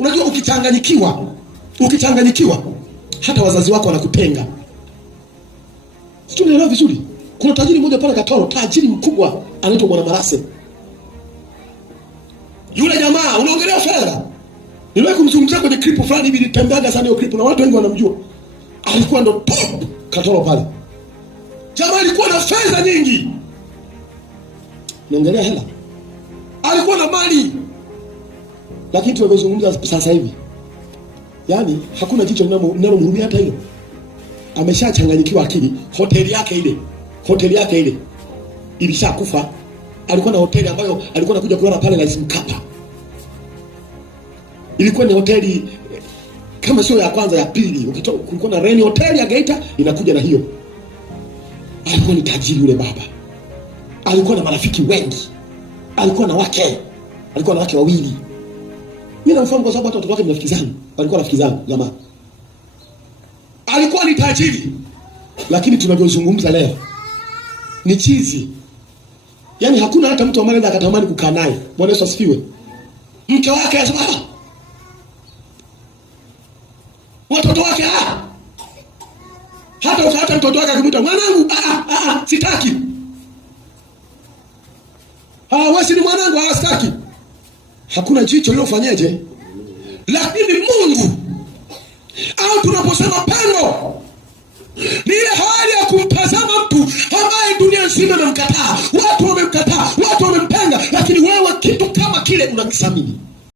Unajua ukichanganyikiwa hata wazazi wako wanakutenga. Tunaelewa vizuri. Kuna tajiri mmoja pale Katoro, tajiri mkubwa anaitwa Bwana Marase. Yule jamaa unaongelea fedha. Niliwahi kumzungumzia kwenye clip fulani hivi, nitembeaga sana hiyo clip na watu wengi wanamjua. Alikuwa ndo top Katoro pale. Jamaa alikuwa na fedha nyingi. Naongelea hela. Alikuwa na mali. Lakini tunazungumza sasa hivi. Yaani hakuna jicho linalomhurumia hata hilo. Ameshachanganyikiwa akili. Hoteli yake ile ilishakufa. Alikuwa na hoteli ambayo alikuwa anakuja kulala pale Rais Mkapa. Ilikuwa ni hoteli kama sio ya kwanza, ya pili. Kulikuwa na Reni Hotel ya Geita inakuja na hiyo. Alikuwa ni tajiri yule baba. Alikuwa na marafiki wengi. Alikuwa na wake wawili. Mimi namfahamu kwa sababu hata watoto wake ni rafiki zangu. Walikuwa rafiki zangu jamaa. Alikuwa ni tajiri. Lakini tunavyozungumza leo ni chizi. Yaani hakuna hata mtu ambaye anaweza akatamani kukaa naye. Bwana Yesu asifiwe. Mke wake anasema watoto wake hata mtoto wake akimwita mwanangu, sitaki. Wewe si ni mwanangu, sitaki. Hakuna jicho lilofanyaje. Lakini Mungu, au tunaposema pendo, ni ile hali ya kumtazama mtu ambaye dunia nzima imemkataa, watu wamemkataa, watu wamempenda, lakini wewe kitu kama kile unakithamini.